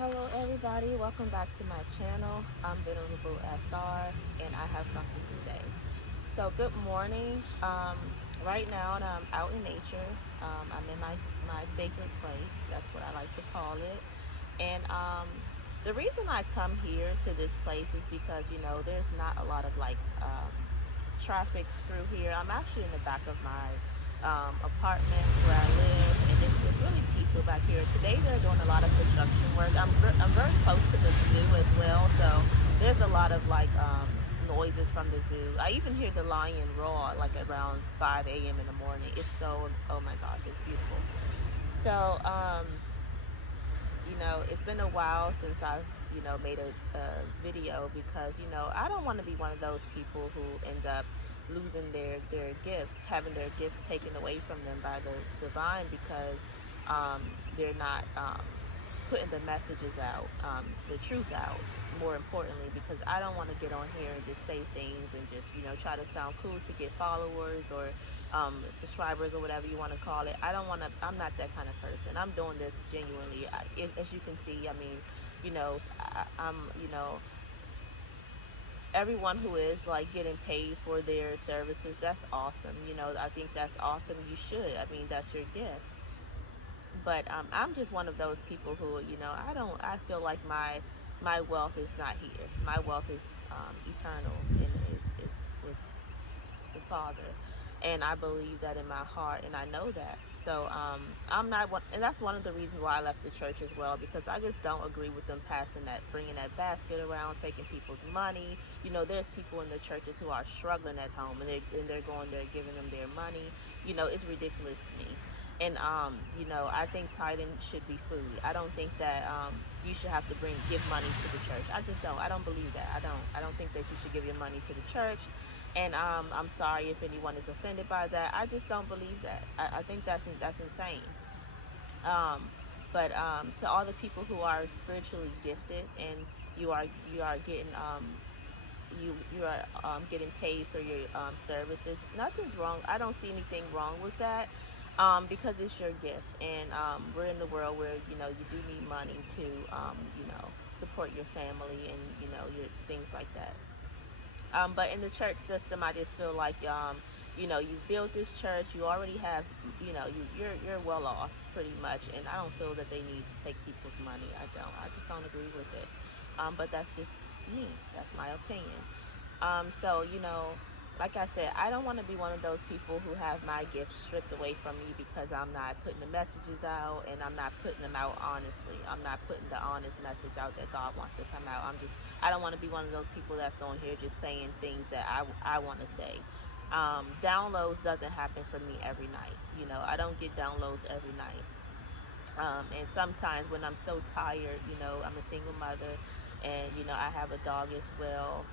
Hello everybody, welcome back to my channel. I'm Venerable SR and I have something to say. So good morning. Right now I'm out in nature. I'm in my sacred place. That's what I like to call it. And the reason I come here to this place is because there's not a lot of traffic through here. I'm actually in the back of my apartment where I live, and it's really peaceful back here. Today they're doing a lot of construction work. I'm very close to the zoo as well, so there's a lot of noises from the zoo. I even hear the lion roar like around 5 a.m. in the morning. It's so, oh my gosh, it's beautiful. So it's been a while since I've made a video because I don't want to be one of those people who end up losing their gifts, having their gifts taken away from them by the divine because they're not putting the messages out, the truth out, more importantly, because I don't want to get on here and just say things and just try to sound cool to get followers or subscribers or whatever you want to call it. I don't want to. I'm not that kind of person. I'm doing this genuinely. As you can see, I mean, I'm everyone who is like getting paid for their services, that's awesome. I think that's awesome. You should. I mean, that's your gift. But I'm just one of those people who I feel like my wealth is not here. My wealth is eternal and is with the Father, and I believe that in my heart, and I know that. So I'm not one, and that's one of the reasons why I left the church as well, because I just don't agree with them bringing that basket around, taking people's money. There's people in the churches who are struggling at home, and they're going there giving them their money. It's ridiculous to me. And I think tithing should be food. I don't think that you should have to give money to the church. I just don't. I don't believe that. I don't think that you should give your money to the church. And I'm sorry if anyone is offended by that. I just don't believe that. I think that's insane. Um, but to all the people who are spiritually gifted and you are getting you are getting paid for your services, nothing's wrong. I don't see anything wrong with that. Because it's your gift, and we're in the world where you do need money to support your family and your things like that. But in the church system, I just feel like you built this church. You already have, you're well off pretty much, and I don't feel that they need to take people's money. I don't. I just don't agree with it. But that's just me. That's my opinion. So like I said, I don't want to be one of those people who have my gifts stripped away from me because I'm not putting the messages out, and I'm not putting them out honestly. I'm not putting the honest message out that God wants to come out. I don't want to be one of those people that's on here just saying things that I want to say. Downloads doesn't happen for me every night. I don't get downloads every night. And sometimes when I'm so tired, I'm a single mother, and I have a dog as well.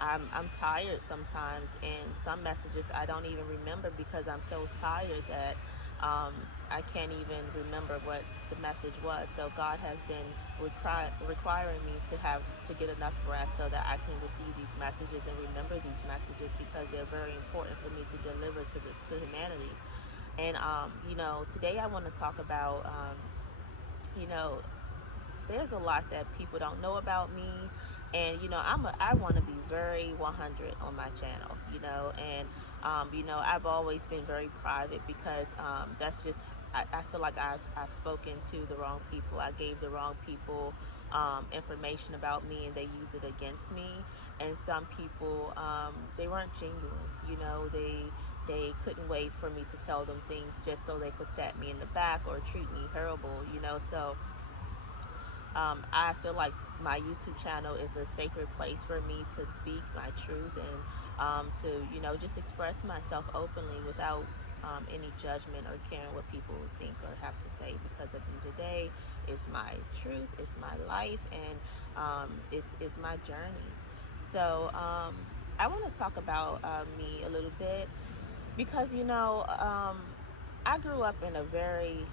I'm tired sometimes, and some messages I don't even remember because I'm so tired that I can't even remember what the message was. So God has been requiring me to get enough rest so that I can receive these messages and remember these messages, because they're very important for me to deliver to humanity. And today I want to talk about you know there's a lot that people don't know about me, and I want to be very 100 on my channel, and I've always been very private because that's just I feel like I've spoken to the wrong people. I gave the wrong people information about me, and they use it against me. And some people, they weren't genuine. They couldn't wait for me to tell them things just so they could stab me in the back or treat me horrible. So I feel like my YouTube channel is a sacred place for me to speak my truth, and to just express myself openly without any judgment or caring what people think or have to say, because at the end of the day, it's my truth, it's my life, and it's my journey. So I want to talk about me a little bit, because I grew up in a very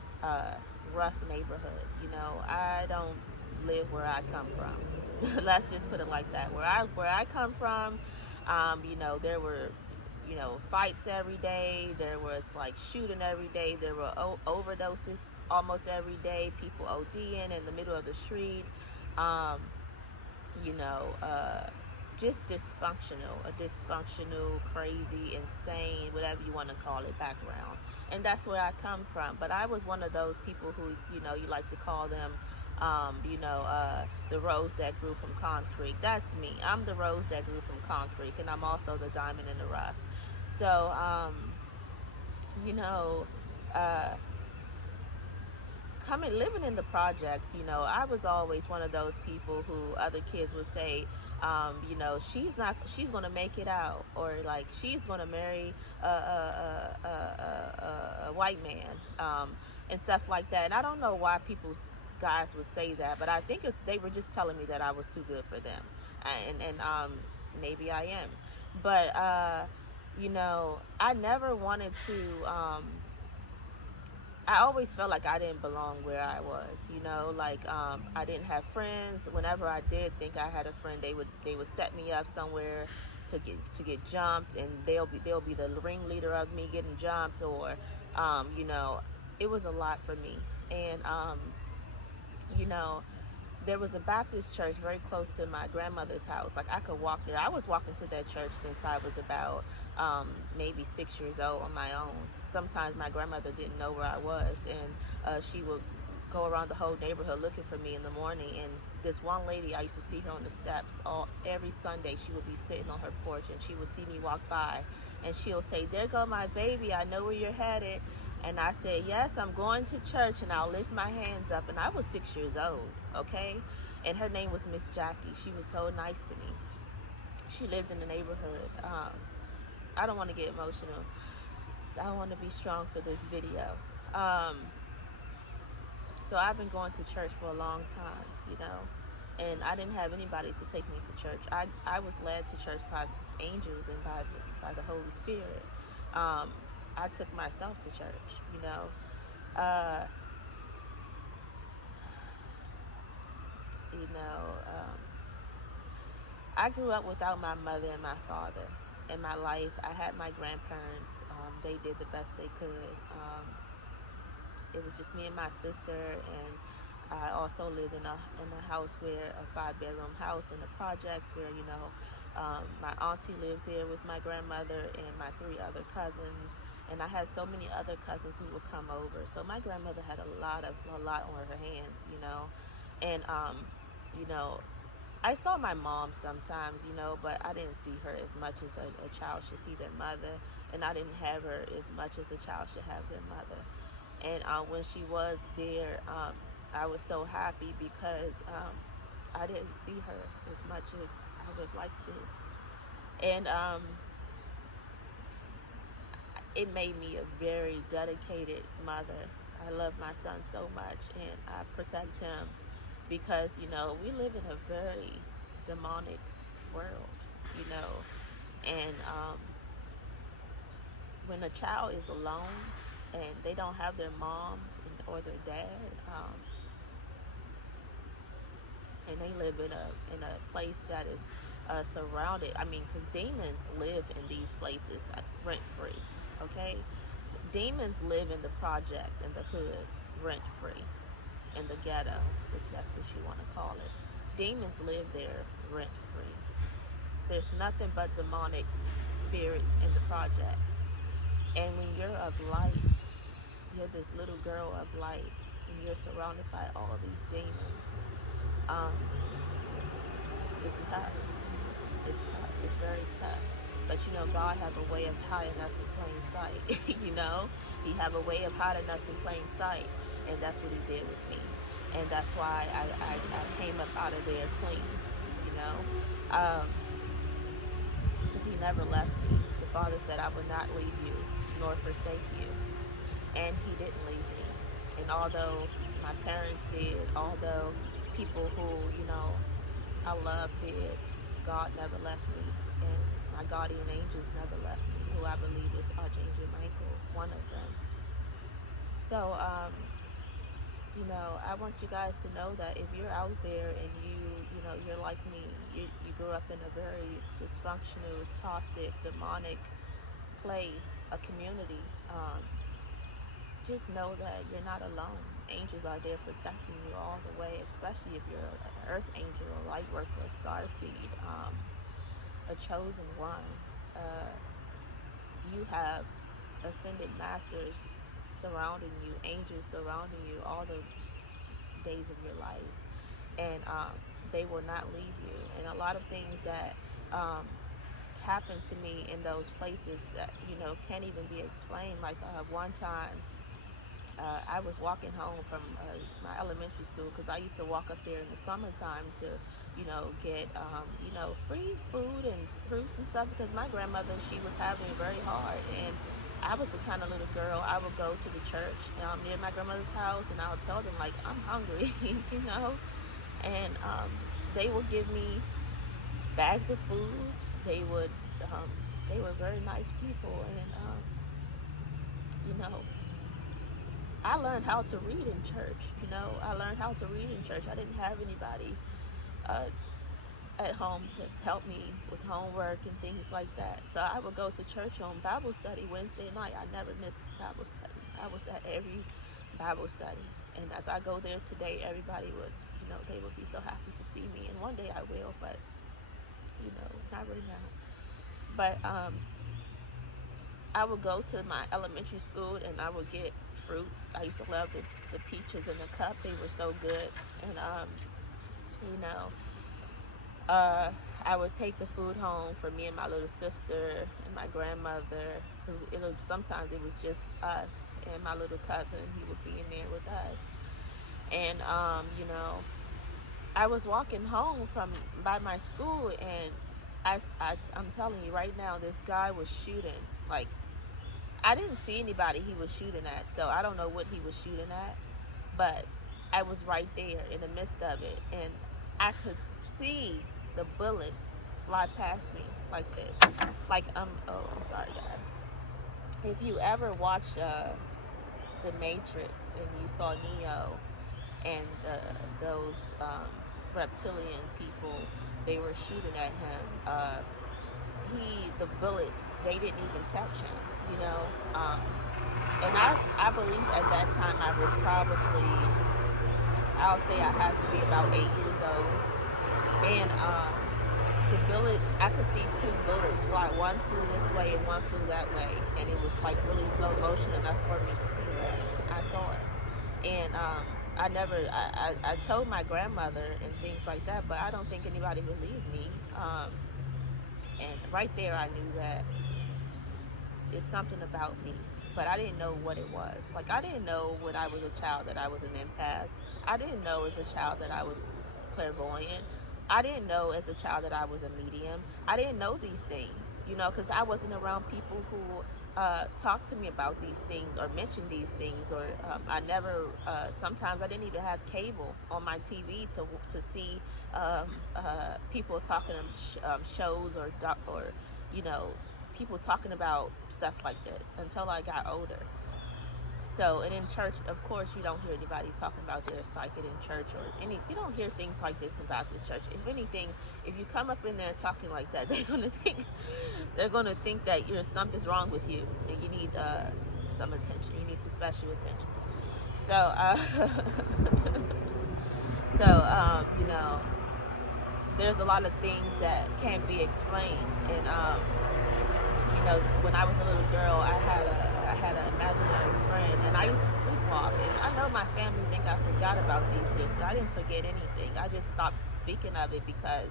rough neighborhood. I don't live where I come from. Let's just put it like that. Where I come from, there were fights every day. There was like shooting every day. There were overdoses almost every day, people ODing in the middle of the street. Um, you know, just dysfunctional, a dysfunctional, crazy, insane, whatever you want to call it, background. And that's where I come from. But I was one of those people who, you like to call them, the rose that grew from concrete. That's me. I'm the rose that grew from concrete, and I'm also the diamond in the rough. So, you know, uh, coming living in the projects, I was always one of those people who other kids would say, she's gonna make it out, or like she's gonna marry a white man, and stuff like that. And I don't know why guys would say that, but I think they were just telling me that I was too good for them, and maybe I am, but I never wanted to. I always felt like I didn't belong where I was, like I didn't have friends. Whenever I did think I had a friend, they would set me up somewhere to get jumped, and they'll be the ringleader of me getting jumped, or you know, it was a lot for me. And you know, there was a Baptist church very close to my grandmother's house. Like I could walk there. I was walking to that church since I was about maybe 6 years old on my own. Sometimes my grandmother didn't know where I was, and she would go around the whole neighborhood looking for me in the morning. And this one lady, I used to see her on the steps every Sunday. She would be sitting on her porch, and she would see me walk by, and she'll say, "There go my baby. I know where you're headed." And I said, "Yes, I'm going to church," and I'll lift my hands up. And I was 6 years old, okay? And her name was Miss Jackie. She was so nice to me. She lived in the neighborhood. I don't want to get emotional, so I want to be strong for this video. So I've been going to church for a long time, and I didn't have anybody to take me to church. I was led to church by angels and by the Holy Spirit. Um, I took myself to church, Uh, you know, um, I grew up without my mother and my father in my life. I had my grandparents. They did the best they could. It was just me and my sister, and I also lived in a house where a 5-bedroom house in the projects where my auntie lived there with my grandmother and my 3 other cousins, and I had so many other cousins who would come over. So my grandmother had a lot on her hands, and you know I saw my mom sometimes, but I didn't see her as much as a child should see their mother, and I didn't have her as much as a child should have their mother. And when she was there, I was so happy because I didn't see her as much as I would like to. And it made me a very dedicated mother. I love my son so much, and I protect him because, we live in a very demonic world, you know, and when a child is alone and they don't have their mom or their dad, and they live in a place that is surrounded. I mean, because demons live in these places rent free. Okay, demons live in the projects in the hood rent free, in the ghetto, if that's what you want to call it. Demons live there rent free. There's nothing but demonic spirits in the projects. And when you're of light, you're this little girl of light, and you're surrounded by all these demons. Um, it's tough. It's tough. It's very tough. But God have a way of hiding us in plain sight. He have a way of hiding us in plain sight, and that's what He did with me. And that's why I came up out of there clean. You know, because He never left me. The Father said, "I will not leave you nor forsake you," and He didn't leave me. And although my parents did, although people who I love did, God never left me, and my guardian angels never left me, who I believe is Archangel Michael, one of them. So, I want you guys to know that if you're out there and you're like me, you grew up in a very dysfunctional, toxic, demonic place, a community, just know that you're not alone. angels are there protecting you all the way, especially if you're an earth angel, a light worker, a star seed, a chosen one. Uh, you have ascended masters surrounding you, angels surrounding you all the days of your life, and they will not leave you. And a lot of things that um, happened to me in those places that can't even be explained. Like one time, I was walking home from my elementary school because I used to walk up there in the summertime to, get, free food and fruits and stuff because my grandmother, she was having it very hard. And I was the kind of little girl, I would go to the church near my grandmother's house and I would tell them, like, I'm hungry, and they would give me bags of food. They would, they were very nice people. And, you know, I learned how to read in church. I learned how to read in church. I didn't have anybody uh, at home to help me with homework and things like that. So I would go to church on Bible study Wednesday night. I never missed Bible study. I was at every Bible study. And if I go there today, everybody would, they would be so happy to see me. And one day I will, but, not right now. But I would go to my elementary school and I would get fruits. I used to love the peaches in the cup. They were so good. And, you know, I would take the food home for me and my little sister and my grandmother. Because sometimes it was just us and my little cousin. He would be in there with us. And, I was walking home by my school and I'm telling you right now, this guy was shooting. Like, I didn't see anybody he was shooting at, so I don't know what he was shooting at, but I was right there in the midst of it, and I could see the bullets fly past me like this. Like, I'm sorry, guys. If you ever watched The Matrix and you saw Neo and those reptilian people, they were shooting at him. The bullets, they didn't even touch him. And I believe at that time I was probably, I'll say I had to be about 8 years old. And the bullets, I could see two bullets fly. One flew this way and one flew that way. And it was like really slow motion enough for me to see that. I saw it. And I told my grandmother and things like that, but I don't think anybody believed me. And right there I knew that it's something about me, but I didn't know what it was. Like, I didn't know when I was a child that I was an empath. I didn't know as a child that I was clairvoyant. I didn't know as a child that I was a medium. I didn't know these things, because I wasn't around people who talked to me about these things or mentioned these things. Or I never, sometimes I didn't even have cable on my TV to see people talking shows or you know, people talking about stuff like this until I got older. So, and in church, of course, you don't hear anybody talking about their psychic in church you don't hear things like this about this church. If anything, if you come up in there talking like that, they're gonna think that something's wrong with you and you need some attention. You need some special attention. So, there's a lot of things that can't be explained. And when I was a little girl, I had an imaginary friend, and I used to sleepwalk. And I know my family think I forgot about these things, but I didn't forget anything. I just stopped speaking of it because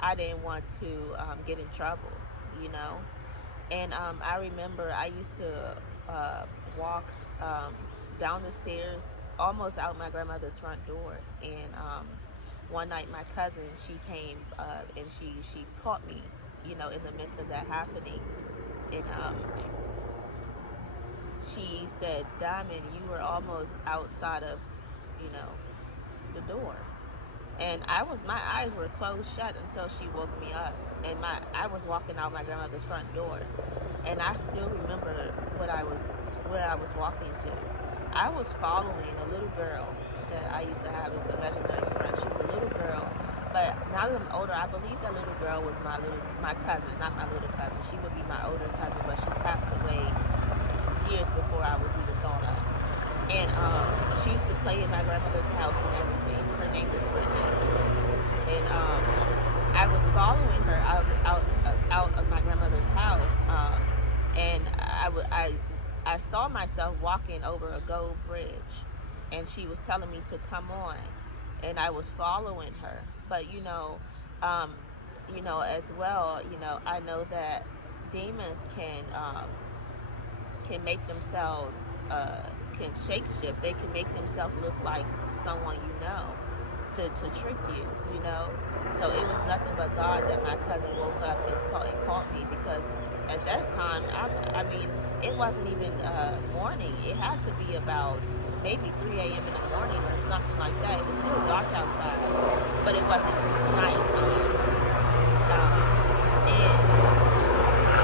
I didn't want to get in trouble, And I remember I used to walk down the stairs, almost out my grandmother's front door, and one night my cousin, she came and she caught me, in the midst of that happening. And she said, Diamond, you were almost outside of, the door. And my eyes were closed shut until she woke me up. And I was walking out my grandmother's front door. And I still remember where I was walking to. I was following a little girl that I used to have as an imaginary friend. She was a little girl. But now that I'm older, I believe that little girl was my cousin, not my little cousin. She would be my older cousin, but she passed away years before I was even grown up. And she used to play in my grandmother's house and everything. Her name was Brittany, and I was following her out of my grandmother's house, and I saw myself walking over a gold bridge, and she was telling me to come on, and I was following her. But um, as well, I know that demons can make themselves can shape shift. They can make themselves look like someone to trick you, So it was nothing but God that my cousin woke up and saw and caught me, because at that time, I mean, it wasn't even morning. It had to be about maybe 3 a.m. in the morning or something like that. It was still dark outside, but it wasn't nighttime. And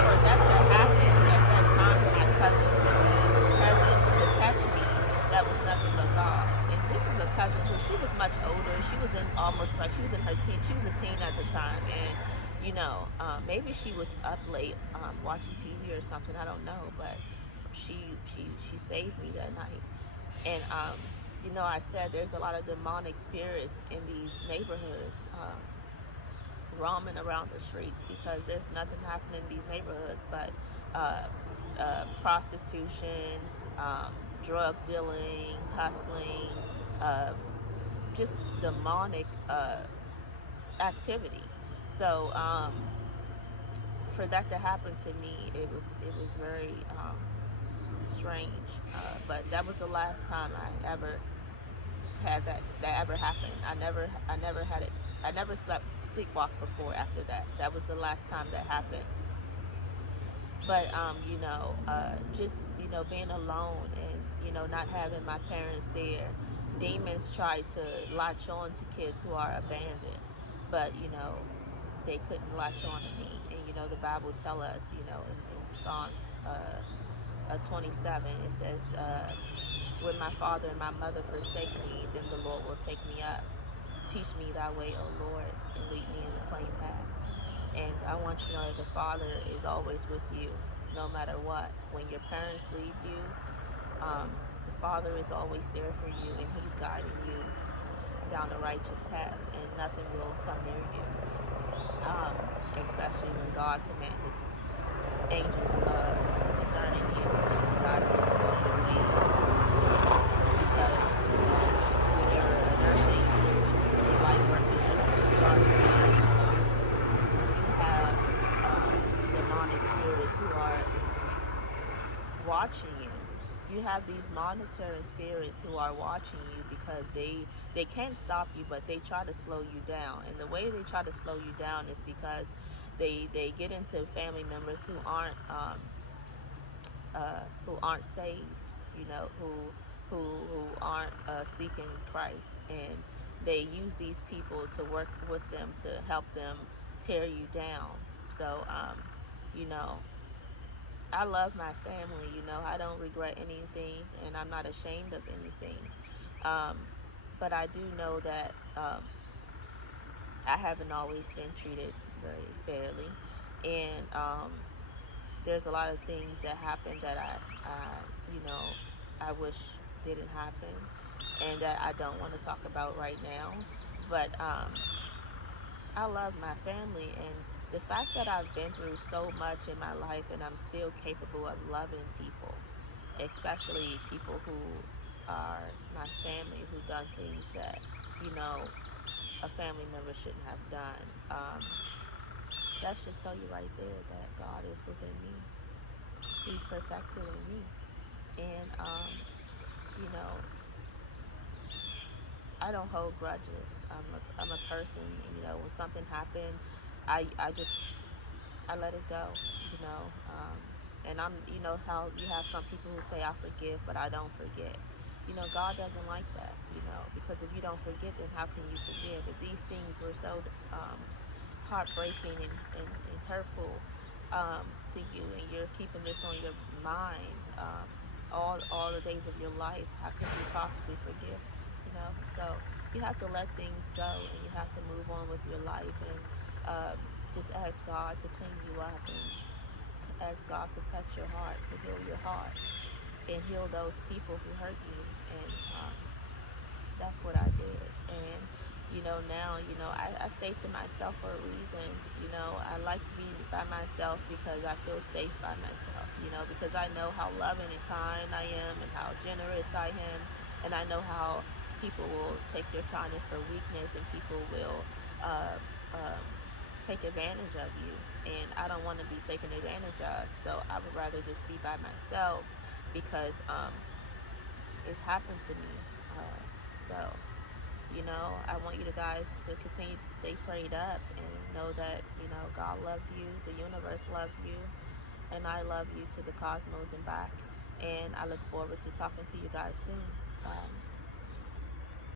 for that to happen at that time, and my cousin to be present to catch me, that was nothing but God. And this is a cousin who, she was much older. She was in almost like, she was in her teen. She was a teen at the time, and maybe she was up late watching TV or something. I don't know, but she saved me that night. And I said there's a lot of demonic spirits in these neighborhoods. Roaming around the streets, because there's nothing happening in these neighborhoods but prostitution, drug dealing, hustling, uh, just demonic activity. So for that to happen to me, it was very strange. But that was the last time I ever had that ever happened. I never had it. I never sleepwalked before after that. That was the last time that happened. But just being alone, and not having my parents there, demons try to latch on to kids who are abandoned, but they couldn't latch on to me. And the Bible tell us, in Psalms 27, it says, when my father and my mother forsake me, then the Lord will take me up. Teach me thy way, O Lord, and lead me in the plain path. And I want you to know that the Father is always with you, no matter what. When your parents leave you, the Father is always there for you, and He's guiding you down the righteous path, and nothing will come near you. Especially when God commands His angels concerning you, and to guide you in all your ways. Because when you're an earth angel, when you're light working the star seed, you have demonic spirits who are watching you. You have these monitoring spirits who are watching you, because they can't stop you, but they try to slow you down. And the way they try to slow you down is because they get into family members who aren't saved, who aren't seeking Christ, and they use these people to work with them to help them tear you down. So you know I love my family. I don't regret anything, and I'm not ashamed of anything. Um, but I do know that I haven't always been treated very fairly, and there's a lot of things that happen that I wish didn't happen, and that I don't want to talk about right now. But I love my family, and the fact that I've been through so much in my life, and I'm still capable of loving people, especially people who are my family, who done things that you know a family member shouldn't have done. That should tell you right there that God is within me. He's perfected in me, and you know I don't hold grudges. I'm a person, and when something happened, I just I let it go, you know. And how you have some people who say I forgive, but I don't forget. God doesn't like that, because if you don't forget, then how can you forgive? If these things were so um, heartbreaking and hurtful to you, and you're keeping this on your mind all the days of your life, how could you possibly forgive? So you have to let things go, and you have to move on with your life, and just ask God to clean you up, and to ask God to touch your heart, to heal your heart. and heal those people who hurt you. And that's what I did. And now, I stay to myself for a reason. I like to be by myself because I feel safe by myself, because I know how loving and kind I am and how generous I am. And I know how people will take your kindness for weakness, and people will uh, um, take advantage of you. And I don't want to be taken advantage of. So I would rather just be by myself because it's happened to me. So I want you to guys to continue to stay prayed up and know that, God loves you, the universe loves you, and I love you to the cosmos and back. And I look forward to talking to you guys soon. Bye.